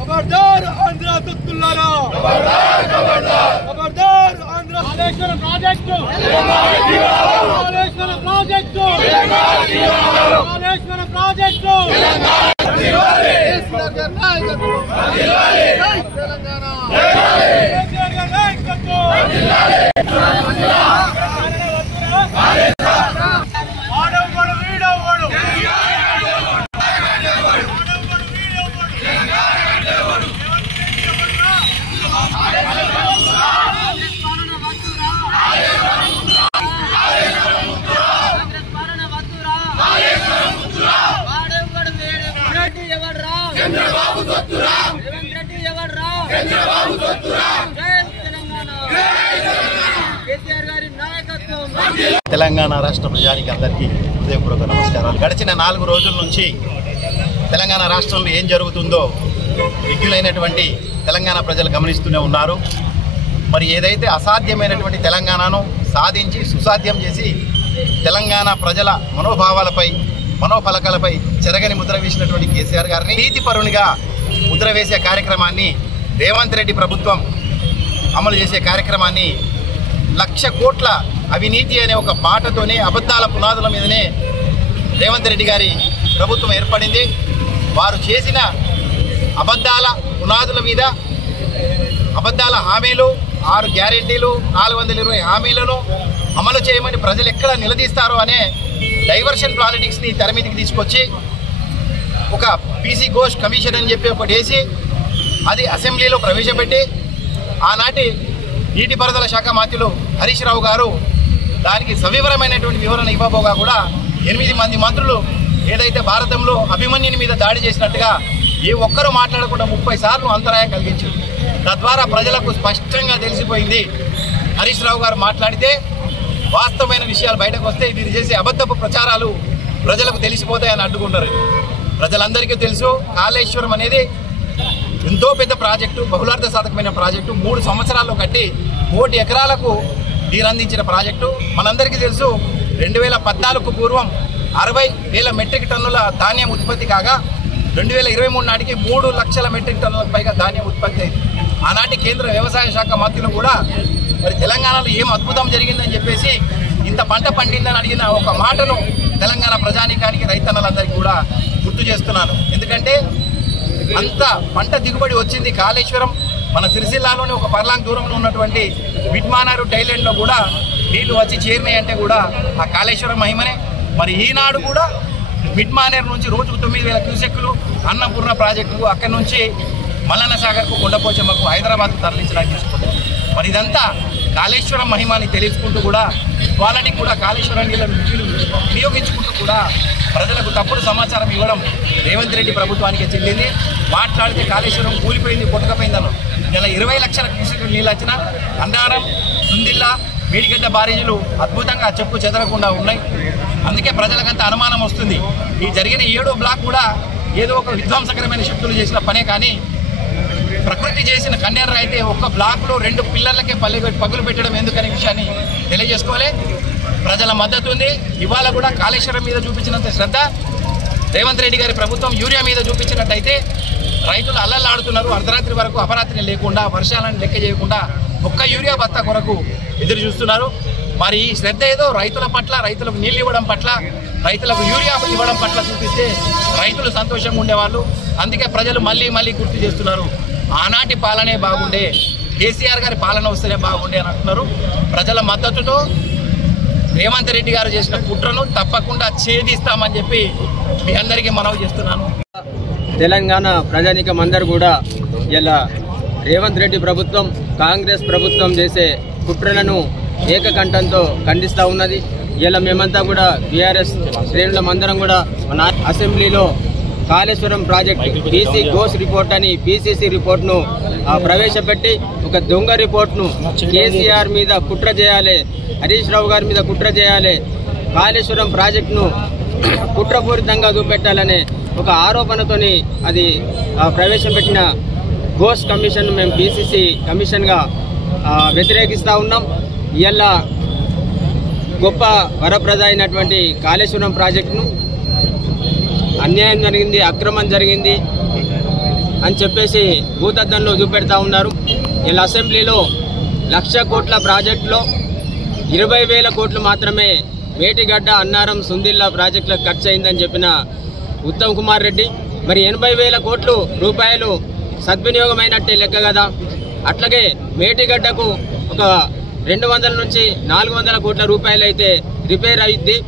खबरदार आंध्र तुत्तुल्लारा खबरदार Andhra Kaleshwaram project Kaleshwaram project Kaleshwaram project Telangana రాష్ట్ర ప్రజానికి అందరికీ హృదయపూర్వక నమస్కారాలు. గడిచిన 4 రోజుల నుంచి తెలంగాణ రాష్ట్రంలో ఏం జరుగుతుందో విజ్ఞులైనటువంటి తెలంగాణ ప్రజలు గమనిస్తూనే ఉన్నారు. మరి ఏదైతే అసాధ్యమైనటువంటి తెలంగాణను సాధించి సుసాధ్యం చేసి తెలంగాణ ప్రజల మనోఫలకాలపై చెరగని ముద్ర వేసినటువంటి కేసీఆర్ గారిని నీతిపరునిగా ముద్ర వేసే కార్యక్రమాన్ని రేవంత్ రెడ్డి ప్రభుత్వం అమలు చేసే కార్యక్రమాన్ని 1,00,000 కోట్ల అవినీతి అనే ఒక బాటతోనే అబద్ధాల పునాదుల మీదనే రేవంత్ రెడ్డి గారి ప్రభుత్వం ఏర్పడింది. వారు చేసిన అబద్ధాల పునాదుల మీద అబద్ధాల హామీలు 6 గ్యారెంటీలు 420 హామీలను అమలు చేయమని ప్రజలు ఎక్కడ నిలదీస్తారో అనే డైవర్షన్ పాలిటిక్స్ని తెర మీదకి తీసుకొచ్చి ఒక బీసీ ఘోష్ కమిషన్ అని చెప్పి ఒకటి వేసి అది అసెంబ్లీలో ప్రవేశపెట్టి ఆనాటి నీటిపారుదల శాఖ మంత్రులు హరీష్ రావు గారు దానికి సవివరమైనటువంటి వివరణ ఇవ్వబోగా కూడా 8 మంది మంత్రులు ఏదైతే భారతంలో అభిమన్యుని మీద దాడి చేసినట్టుగా ఏ ఒక్కరూ మాట్లాడకుండా 30 సార్లు అంతరాయం కలిగించారు. తద్వారా ప్రజలకు స్పష్టంగా తెలిసిపోయింది హరీష్ రావు గారు మాట్లాడితే వాస్తవమైన విషయాలు బయటకు వస్తే ఇది చేసే అబద్ధపు ప్రచారాలు ప్రజలకు తెలిసిపోతాయని అడ్డుకుంటారు. ప్రజలందరికీ తెలుసు కాళేశ్వరం అనేది ఎంతో పెద్ద ప్రాజెక్టు, బహుళార్థ సాధకమైన ప్రాజెక్టు, 3 సంవత్సరాల్లో కట్టి 1,00,000 ఎకరాలకు నీరందించిన ప్రాజెక్టు. మనందరికీ తెలుసు 2014కు పూర్వం 60,000 మెట్రిక్ టన్నుల ధాన్యం ఉత్పత్తి కాగా 2023 నాటికి 3 లక్షల మెట్రిక్ టన్నులకు పైగా ధాన్యం ఉత్పత్తి అయింది. ఆనాటి కేంద్ర వ్యవసాయ శాఖ మంత్రులు కూడా మరి తెలంగాణలో ఏం అద్భుతం జరిగిందని చెప్పేసి ఇంత పంట పండిందని అడిగిన ఒక మాటను తెలంగాణ ప్రజానీకానికి రైతన్నలందరికీ కూడా గుర్తు చేస్తున్నాను. ఎందుకంటే అంత పంట దిగుబడి వచ్చింది. కాళేశ్వరం మన సిరిసిల్లాలోని ఒక పర్లాంగ్ దూరంలో ఉన్నటువంటి మిడ్మానేరు టైలెండ్లో కూడా నీళ్లు వచ్చి చేరినాయంటే కూడా ఆ కాళేశ్వరం మహిమనే. మరి ఈనాడు కూడా మిడ్మానేరు నుంచి రోజుకు 9,000 క్యూసెక్కులు అన్నపూర్ణ ప్రాజెక్టుకు, అక్కడి నుంచి మల్లన్న సాగర్కు, కొండపోచమ్మకు, హైదరాబాద్కు తరలించడానికి తీసుకుంటాం. మరి ఇదంతా కాళేశ్వరం మహిమాని తెలుసుకుంటూ కూడా వాళ్ళకి కూడా కాళేశ్వరం నీళ్ళను వినియోగించుకుంటూ కూడా ప్రజలకు తప్పుడు సమాచారం ఇవ్వడం రేవంత్ రెడ్డి ప్రభుత్వానికి చెల్లింది. మాట్లాడితే కాళేశ్వరం కూలిపోయింది, కొట్టకపోయిందన్న ఇలా 20 లక్షల క్యూసెక్కులు నీళ్ళు వచ్చినా అన్నారం, సుందిల్లా, మేడిగడ్డ బారేజీలు అద్భుతంగా చెప్పు చెదరకుండా ఉన్నాయి. అందుకే ప్రజలకంతా అనుమానం వస్తుంది. ఈ జరిగిన 7వ బ్లాక్ కూడా ఏదో ఒక విధ్వంసకరమైన శక్తులు చేసిన పనే కానీ ప్రకృతి చేసిన కన్నేరు అయితే ఒక్క బ్లాక్లో 2 పిల్లర్లకే పగులు పెట్టడం ఎందుకనే విషయాన్ని తెలియజేసుకోవాలి. ప్రజల మద్దతు ఉంది. ఇవాళ కూడా కాళేశ్వరం మీద చూపించినంత శ్రద్ధ రేవంత్ రెడ్డి గారి ప్రభుత్వం యూరియా మీద చూపించినట్టయితే రైతులు అల్లల్లాడుతున్నారు. అర్ధరాత్రి వరకు అపరాత్రి లేకుండా, వర్షాలను లెక్క చేయకుండా ఒక్క యూరియా బత్తా కొరకు ఎదురు చూస్తున్నారు. మరి ఈ శ్రద్ధ ఏదో రైతుల పట్ల, రైతులకు నీళ్ళు ఇవ్వడం పట్ల, రైతులకు యూరియా ఇవ్వడం పట్ల చూపిస్తే రైతులు సంతోషంగా ఉండేవాళ్ళు. అందుకే ప్రజలు మళ్ళీ గుర్తు చేస్తున్నారు, ఆనాటి పాలనే బాగుండే, కేసీఆర్ గారి పాలన వస్తేనే బాగుండే అని అంటున్నారు. ప్రజల మద్దతుతో రేవంత్ రెడ్డి గారు చేసిన కుట్రను తప్పకుండా ఛేదిస్తామని చెప్పి మీ అందరికీ మనవి చేస్తున్నాను. తెలంగాణ ప్రజానీకం అందరూ కూడా ఇలా రేవంత్ రెడ్డి ప్రభుత్వం, కాంగ్రెస్ ప్రభుత్వం చేసే కుట్రలను ఏకకంఠంతో ఖండిస్తూ ఉన్నది. ఇలా మేమంతా కూడా బీఆర్ఎస్ శ్రేణులమందరం కూడా మన అసెంబ్లీలో Kaleshwaram project BC goes report అని బీసీసీ రిపోర్ట్ను ప్రవేశపెట్టి ఒక దొంగ రిపోర్ట్ను కేసీఆర్ మీద కుట్ర చేయాలి, హరీష్ రావు గారి మీద కుట్ర చేయాలి, కాళేశ్వరం ప్రాజెక్టును కుట్రపూరితంగా చూపెట్టాలనే ఒక ఆరోపణతోని అది ప్రవేశపెట్టిన గోస్ కమిషన్ మేము బీసీసీ కమిషన్గా వ్యతిరేకిస్తూ ఉన్నాం. ఇవాళ గొప్ప వరప్రద అయినటువంటి కాళేశ్వరం ప్రాజెక్టును అన్యాయం జరిగింది, అక్రమం జరిగింది అని చెప్పేసి భూతద్దంలో చూపెడతా ఉన్నారు. ఇలా అసెంబ్లీలో 1,00,000 కోట్ల ప్రాజెక్టులో 20,000 కోట్లు మాత్రమే మేటిగడ్డ, అన్నారం, సుందిల్లా ప్రాజెక్టులకు ఖర్చు అయిందని చెప్పిన ఉత్తమ్ కుమార్ రెడ్డి మరి 80,000 కోట్లు రూపాయలు సద్వినియోగమైనట్టే లెక్క కదా. అట్లాగే మేటిగడ్డకు ఒక 200 నుంచి 400 కోట్ల రూపాయలు అయితే రిపేర్ అయ్యిద్ది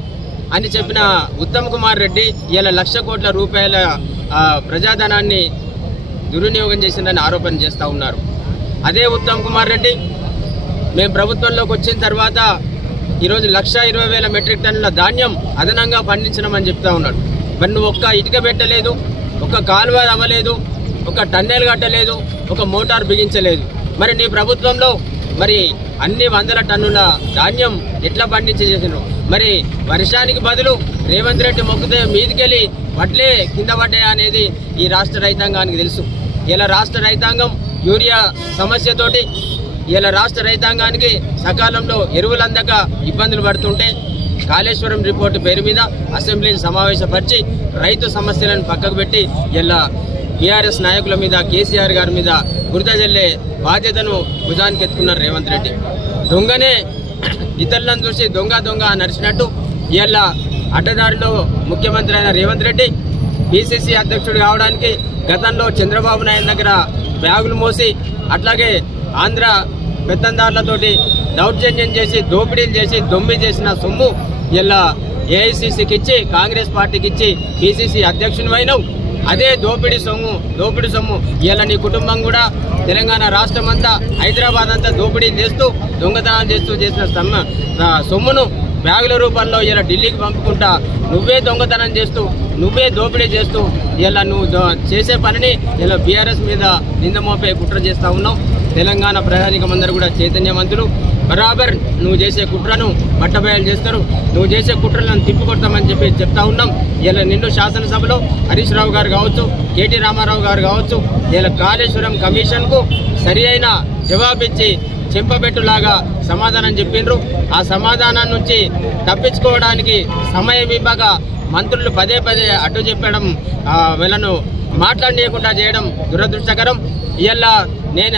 అని చెప్పిన ఉత్తమ్ కుమార్ రెడ్డి ఇలా 1,00,000 కోట్ల రూపాయల ప్రజాధనాన్ని దుర్వినియోగం చేసిందని ఆరోపణ చేస్తూ ఉన్నారు. అదే ఉత్తమ్ కుమార్ రెడ్డి మేము ప్రభుత్వంలోకి వచ్చిన తర్వాత ఈరోజు 1,20,000 మెట్రిక్ టన్నుల ధాన్యం అదనంగా పండించినామని చెప్తా ఉన్నాడు. మరి నువ్వు ఒక్క ఇటుక పెట్టలేదు, ఒక కాలువ అవ్వలేదు, ఒక టన్నెల్ కట్టలేదు, ఒక మోటార్ బిగించలేదు. మరి నీ ప్రభుత్వంలో మరి అన్ని 100 టన్నుల ధాన్యం ఎట్లా పండించి చేసినావు? మరి వర్షానికి బదులు రేవంత్ రెడ్డి మొక్కుతే మీదికెళ్ళి వడ్లే కింద పడ్డాయా అనేది ఈ రాష్ట్ర రైతాంగానికి తెలుసు. ఇలా రాష్ట్ర రైతాంగం యూరియా సమస్యతోటి ఇలా రాష్ట్ర రైతాంగానికి సకాలంలో ఎరువులు అందక ఇబ్బందులు పడుతుంటే కాళేశ్వరం రిపోర్టు పేరు మీద అసెంబ్లీని సమావేశపరిచి రైతు సమస్యలను పక్కకు పెట్టి ఇలా బీఆర్ఎస్ నాయకుల మీద, కేసీఆర్ గారి మీద బురద జల్లే బాధ్యతను భుజానికి ఎత్తుకున్నారు రేవంత్ రెడ్డి. దొంగనే ఇతరులను చూసి దొంగ దొంగ నడిచినట్టు ఇలా అడ్డదారిలో ముఖ్యమంత్రి అయిన రేవంత్ రెడ్డి బీసీసీ అధ్యక్షుడు కావడానికి గతంలో చంద్రబాబు నాయుడు దగ్గర బ్యాగులు మోసి అట్లాగే ఆంధ్ర పెత్తందారులతోటి దౌర్జన్యం చేసి దోపిడీలు చేసి దొమ్మి చేసిన సొమ్ము ఇలా ఏఐసీసీకి ఇచ్చి కాంగ్రెస్ పార్టీకి ఇచ్చి బీసీసీ అధ్యక్షుని అయినావు. అదే దోపిడీ సొమ్ము ఇలా నీ కుటుంబం కూడా తెలంగాణ రాష్ట్రం అంతా, హైదరాబాద్ అంతా దోపిడీలు చేస్తూ దొంగతనాలు చేస్తూ చేసిన సొమ్మును బ్యాగుల రూపంలో ఇలా ఢిల్లీకి పంపుకుంటా నువ్వే దొంగతనం చేస్తూ నువ్వే దోపిడీ చేస్తూ ఇలా నువ్వు చేసే పనిని ఇలా బీఆర్ఎస్ మీద నింద మోపే కుట్ర చేస్తూ ఉన్నావు. తెలంగాణ ప్రజానికమందరూ కూడా చైతన్యవంతులు. బరాబర్ నువ్వు చేసే కుట్రను బట్టబయలు చేస్తారు, నువ్వు చేసే కుట్రలను తిప్పికొడతామని చెప్పి చెప్తా ఉన్నాం. ఇలా నిండు శాసనసభలో హరీష్ రావు గారు కావచ్చు, కేటీ రామారావు గారు కావచ్చు, ఇలా కాళేశ్వరం కమిషన్కు సరి అయిన జవాబిచ్చి చెంపబెట్టులాగా సమాధానం చెప్పిండ్రు. ఆ సమాధానం నుంచి తప్పించుకోవడానికి సమయం ఇవ్వగా మంత్రులు పదే పదే అడ్డు చెప్పడం, వీళ్ళను మాట్లాడనీయకుండా చేయడం దురదృష్టకరం. ఇలా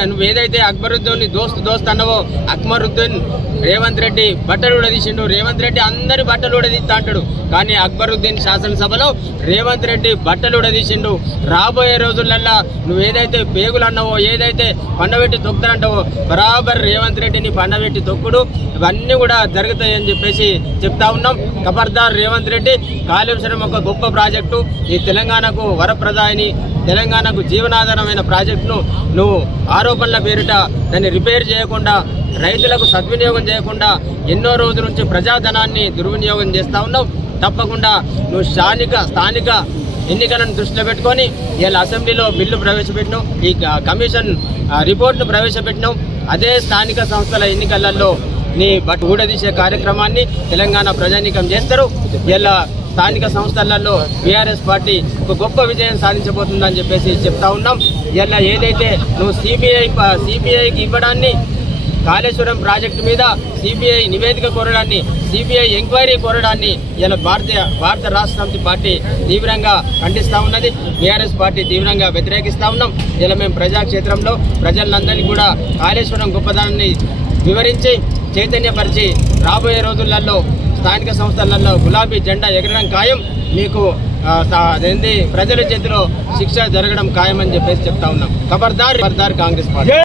నువ్వు ఏదైతే అక్బరుద్దీన్ దోస్త్ అన్నవో, అక్బరుద్దీన్ రేవంత్ రెడ్డి బట్టలు ఉడదీసిండు. రేవంత్ రెడ్డి అందరి బట్టలు ఉడదీస్తా అంటాడు, కానీ అక్బరుద్దీన్ శాసనసభలో రేవంత్ రెడ్డి బట్టలు ఉడదీసిండు. రాబోయే రోజులల్లా నువ్వు ఏదైతే పేగులు అన్నావో, ఏదైతే పండబెట్టి తొక్కుతానంటావో బరాబర్ రేవంత్ రెడ్డిని పండబెట్టి తొక్కుడు ఇవన్నీ కూడా జరుగుతాయని చెప్పేసి చెప్తా ఉన్నాం. ఖబర్దార్ రేవంత్ రెడ్డి, కాళేశ్వరం ఒక గొప్ప ప్రాజెక్టు, ఈ తెలంగాణకు వరప్రదాయని, తెలంగాణకు జీవనాధారమైన ప్రాజెక్టును నువ్వు ఆరోపణల పేరిట దాన్ని రిపేర్ చేయకుండా, రైతులకు సద్వినియోగం చేయకుండా ఎన్నో రోజుల నుంచి ప్రజాధనాన్ని దుర్వినియోగం చేస్తూ ఉన్నావు. తప్పకుండా నువ్వు స్థానిక ఎన్నికలను దృష్టిలో పెట్టుకొని ఇలా అసెంబ్లీలో బిల్లు ప్రవేశపెట్టినావు, ఈ కమిషన్ రిపోర్ట్ను ప్రవేశపెట్టినావు. అదే స్థానిక సంస్థల ఎన్నికలలో నీ బట్టు ఊడదీసే కార్యక్రమాన్ని తెలంగాణ ప్రజానీకం చేస్తారు. ఇలా స్థానిక సంస్థలలో బీఆర్ఎస్ పార్టీ ఒక గొప్ప విజయం సాధించబోతుందని చెప్పేసి చెప్తా ఉన్నాం. ఇలా ఏదైతే నువ్వు సిబిఐకి ఇవ్వడాన్ని, కాళేశ్వరం ప్రాజెక్టు మీద సిబిఐ నివేదిక కోరడాన్ని, సిబిఐ ఎంక్వైరీ కోరడాన్ని ఇలా భారత రాష్ట్ర సమితి పార్టీ తీవ్రంగా ఖండిస్తూ ఉన్నది. బీఆర్ఎస్ పార్టీ తీవ్రంగా వ్యతిరేకిస్తూ ఉన్నాం. ఇలా మేము ప్రజాక్షేత్రంలో ప్రజలందరినీ కూడా కాళేశ్వరం గొప్పదాన్ని వివరించి చైతన్యపరిచి రాబోయే రోజులలో స్థానిక సంస్థలలో గులాబీ జెండా ఎగరడం ఖాయం, మీకు ప్రజల చేతిలో శిక్ష జరగడం ఖాయమని చెప్పేసి చెప్తా ఉన్నాం. ఖబర్దార్ కాంగ్రెస్ పార్టీ.